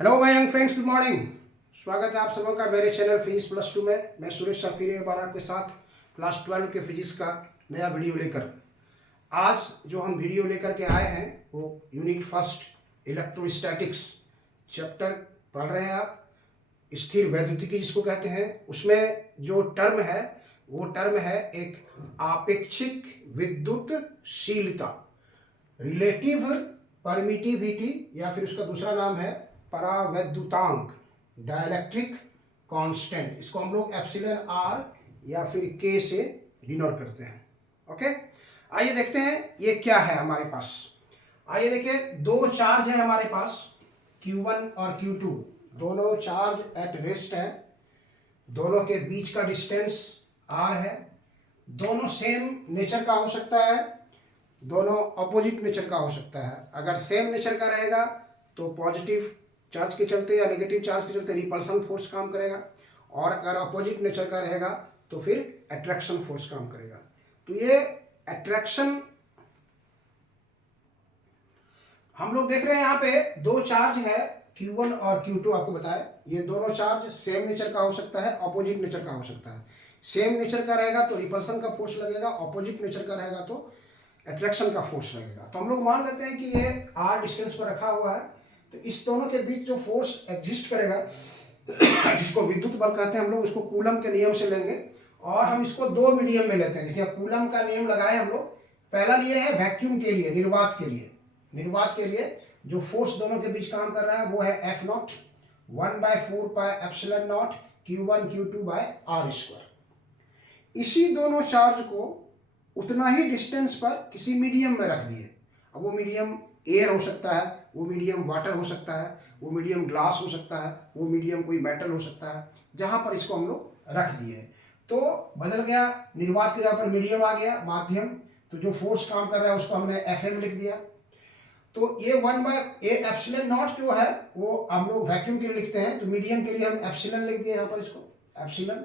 Hello my young friends, good morning. स्वागत है आप सबों का मेरे चैनल फिजिक्स प्लस टू में। मैं सुरेश सर फिर एक बार आपके साथ क्लास 12 के फिजिक्स का नया वीडियो लेकर। आज जो हम वीडियो लेकर के आए हैं वो यूनिट फर्स्ट इलेक्ट्रोस्टैटिक्स चैप्टर पढ़ रहे हैं आप। स्थिर वैद्युतिकी जिसको कहते हैं, उसमें जो टर्म है वो टर्म है एक आपेक्षिक विद्युतशीलता, रिलेटिव परमिटिविटी, या फिर उसका दूसरा नाम है परावैद्युतांक, डाइलेक्ट्रिक कांस्टेंट। इसको हम लोग एप्सिलॉन आर या फिर के से डिनोट करते हैं। ओके, आइए देखते हैं ये क्या है हमारे पास। आइए देखिए, दो चार्ज है हमारे पास, Q1 और Q2। दोनों चार्ज एट रेस्ट है, दोनों के बीच का डिस्टेंस r है। दोनों सेम नेचर का हो सकता है, दोनों अपोजिट नेचर का हो सकता है। अगर सेम नेचर का रहेगा तो पॉजिटिव चार्ज के चलते या नेगेटिव चार्ज के चलते रिपल्सन फोर्स काम करेगा, और अगर अपोजिट नेचर का रहेगा तो फिर अट्रैक्शन फोर्स काम करेगा। तो ये अट्रैक्शन हम लोग देख रहे हैं यहाँ पे दो चार्ज है Q1 और Q2। आपको बताया ये दोनों चार्ज सेम नेचर का हो सकता है, अपोजिट नेचर का हो सकता है। सेम नेचर का रहेगा तो रिपल्सन का फोर्स लगेगा, अपोजिट नेचर का रहेगा तो अट्रैक्शन का फोर्स लगेगा। तो हम लोग मान लेते हैं कि ये r डिस्टेंस पर रखा हुआ है, तो इस दोनों के बीच जो फोर्स एग्जिस्ट करेगा जिसको विद्युत बल कहते हैं, हम लोग उसको कूलम के नियम से लेंगे। और हम इसको दो मीडियम में लेते हैं। देखिए, कूलम का नियम लगाए हम लोग। पहला लिए है वैक्यूम के लिए, निर्वात के लिए। निर्वात के लिए जो फोर्स दोनों के बीच काम कर रहा है वो है F naught 1/4 pi epsilon naught Q1 Q2 by R square. इसी दोनों चार्ज को उतना ही डिस्टेंस पर किसी मीडियम में रख दिए। अब वो मीडियम एयर हो सकता है, वो मीडियम वाटर हो सकता है, वो मीडियम ग्लास हो सकता है, वो मीडियम कोई मेटल हो सकता है। जहां पर इसको हम लोग रख दिए तो बदल गया, निर्वात के जगह पर मीडियम आ गया, माध्यम। तो जो फोर्स काम कर रहा है उसको हमने Fm लिख दिया। तो ये 1/a एप्सिलॉन नॉट जो है वो हम लोग वैक्यूम के लिए लिखते हैं, तो मीडियम के लिए हम एप्सिलॉन लिख दिए यहाँ पर, इसको एप्सिलॉन।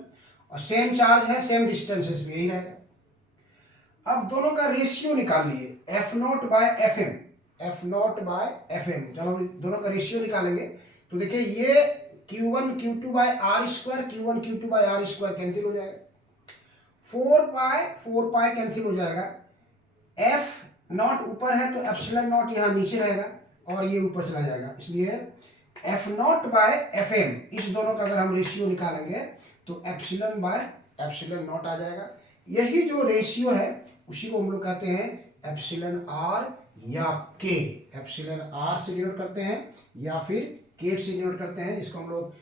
और सेम चार्ज है, सेम डिस्टेंस है, इसलिए यही रहेगा। अब दोनों का रेशियो निकाल लिए, F naught by F M. F naught by F M जब हम दोनों का रेशियो निकालेंगे तो देखिए ये Q1 Q2 by R square, Q1 Q2 by R square cancel हो जाएगा, 4 पाई कैंसिल हो जाएगा। एफ नॉट ऊपर है तो एप्सिलॉन नॉट यहाँ नीचे रहेगा और ये ऊपर चला जाएगा, इसलिए F naught by F M, इस दोनों का अगर हम रेशियो निकालेंगे तो एप्सिलॉन बाय एप्सिलॉन नॉट आ जाएगा। यही जो रेशियो है उसी को हम लोग कहते हैं एप्सिलॉन आर या के। एप्सिलॉन आर से डिनोट करते हैं या फिर के से डिनोट करते हैं। इसको हम लोग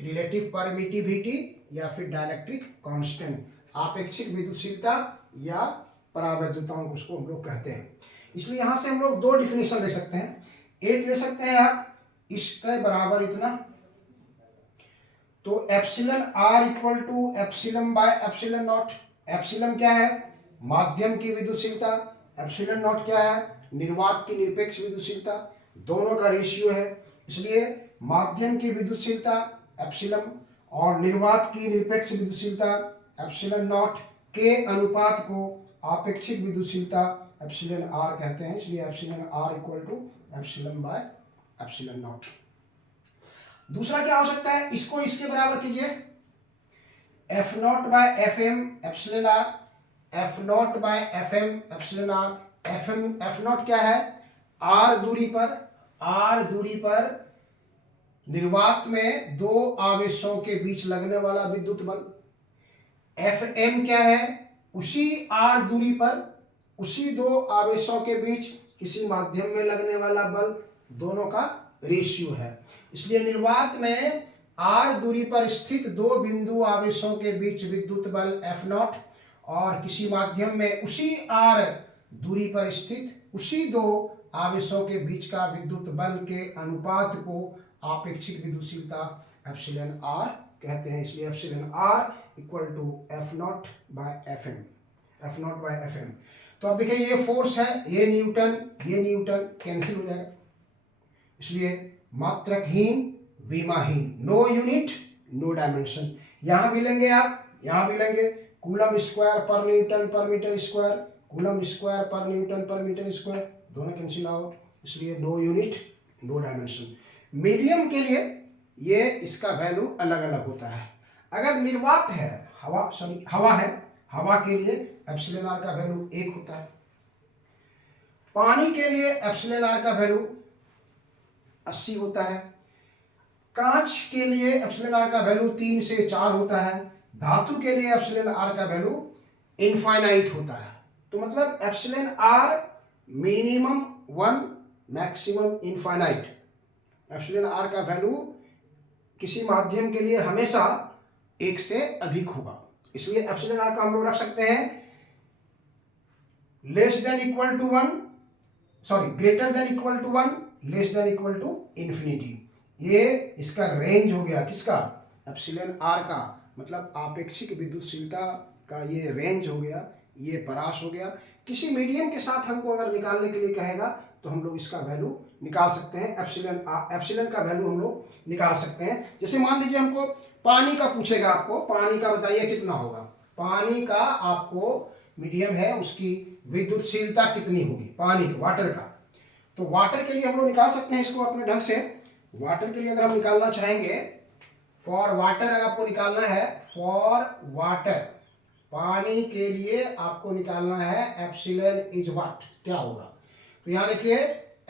रिलेटिव परमिटिविटी या फिर डाइलेक्ट्रिक कांस्टेंट, आपेक्षिक विद्युतशीलता या परावैद्युतांक उसको हम लोग कहते हैं। इसलिए यहां से हम लोग दो डिफिनेशन ले सकते हैं। एक ले सकते हैं आप, इसके बराबर इतना, तो epsilon R equal to epsilon by epsilon naught. Epsilon क्या है? माध्यम की विद्युतशीलता। एप्सिलॉन नॉट क्या है? निर्वात की निरपेक्ष विद्युतशीलता। दोनों का रेशियो है, इसलिए माध्यम की विद्युतशीलता एप्सिलॉन और निर्वात की निरपेक्ष विद्युतशीलता एप्सिलॉन नॉट के अनुपात को आपेक्षिक विद्युतशीलता एप्सिलॉन आर कहते हैं। इसलिए epsilon R equal to epsilon by epsilon naught. दूसरा क्या हो सकता है? इसको इसके बराबर कीजिए, F naught by F M epsilon R, F naught by F M epsilon R. F M, F naught क्या है? आर दूरी पर, आर दूरी पर निर्वात में दो आवेशों के बीच लगने वाला विद्युत बल। एफ एम क्या है? उसी आर दूरी पर, उसी दो आवेशों के बीच किसी माध्यम में लगने वाला बल, दोनों का रेशियो है। इसलिए निर्वात में आर दूरी पर स्थित दो बिंदु आवेशों के बीच विद्युत बल एफ नॉट और किसी माध्यम में उसी आर दूरी पर स्थित उसी दो आवेशों के बीच का विद्युत बल के अनुपात को आपेक्षिक विद्युतशीलता एप्सिलॉन आर कहते हैं। इसलिए epsilon R equal to F naught by F M, F naught by F M. तो अब देखिए ये फोर्स है, ये न्यूटन कैंसिल हो जाएगा, इसलिए मात्रकहीन विमाहीन, नो यूनिट नो डायमेंशन। यहां भी लेंगे आप, यहां भी लेंगे, कूलम स्क्वायर पर न्यूटन पर मीटर स्क्वायर, कूलम स्क्वायर पर न्यूटन पर मीटर स्क्वायर, दोनों कैंसिल आउट, इसलिए no unit no dimension. Medium के लिए ये इसका वैल्यू अलग अलग होता है। अगर निर्वात है, हवा है, हवा के लिए एप्सिलॉन आर का वैल्यू 1 होता है। पानी के लिए एप्सिलॉन आर का वैल्यू 80 होता है। कांच के लिए एप्सिलॉन आर का वैल्यू 3 से 4 होता है। धातु के लिए एप्सिलॉन आर का वैल्यू इनफाइनाइट होता है। तो मतलब epsilon R minimum 1, maximum infinite. Epsilon R का वैल्यू किसी माध्यम के लिए हमेशा 1 से अधिक होगा। इसलिए एप्सिलॉन आर का हम लोग रख सकते हैं less than equal to 1, sorry greater than equal to 1, less than equal to infinity. ये इसका रेंज हो गया, किसका? एप्सिलॉन आर का, मतलब आपेक्षिक विद्युतशीलता का ये रेंज हो गया, ये परास हो गया। किसी मीडियम के साथ हमको अगर निकालने के लिए कहेगा तो हम लोग इसका वैल्यू निकाल सकते हैं, एप्सिलॉन का वैल्यू हम लोग निकाल सकते हैं। जैसे मान लीजिए हमको पानी का पूछेगा, आपको पानी का बताइए कितना होगा। पानी का आपको मीडियम है, उसकी विद्युतशीलता कितनी होगी, पानी का, वाटर का। तो वाटर के लिए हम लोग निकाल सकते हैं इसको अपने ढंग से। वाटर के लिए अगर हम निकालना चाहेंगे, फॉर वाटर अगर आपको निकालना है, फॉर वाटर, पानी के लिए आपको निकालना है एप्सिलॉन इज व्हाट, क्या होगा। तो यहाँ देखिए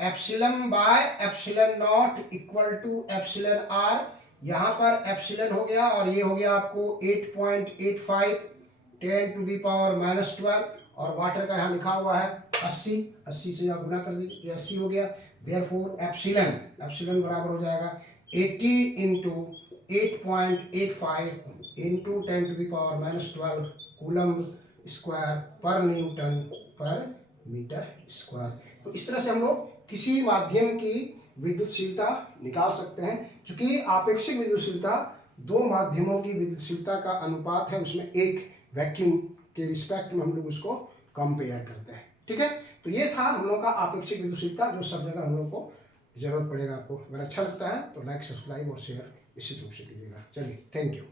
epsilon by epsilon naught equal to epsilon R. यहाँ पर एप्सिलॉन हो गया और ये हो गया आपको 8.85 10⁻⁻12, और वाटर का यहाँ लिखा हुआ है 80 से आप गुना कर दीजिए, 80 हो गया। देयरफॉर एप्सिलॉन बराबर हो जाएगा 80 इंटू 8.85 इंटू 10⁻⁻12 कूलम्ब स्क्वायर पर न्यूटन पर मीटर स्क्वायर। तो इस तरह से हम लोग किसी माध्यम की विद्युतशीलता निकाल सकते हैं। चूंकि आपेक्षिक विद्युतशीलता दो माध्यमों की विद्युतशीलता का अनुपात है, उसमें एक वैक्यूम के रिस्पेक्ट में हम लोग उसको कंपेयर करते हैं। ठीक है, तो ये था हम लोग का आपेक्षिक विद्युतशीलता, जो सब जगह हम लोग को जरूरत पड़ेगा। आपको अगर अच्छा लगता है तो लाइक, सब्सक्राइब और शेयर निश्चित रूप से कीजिएगा। चलिए, थैंक यू।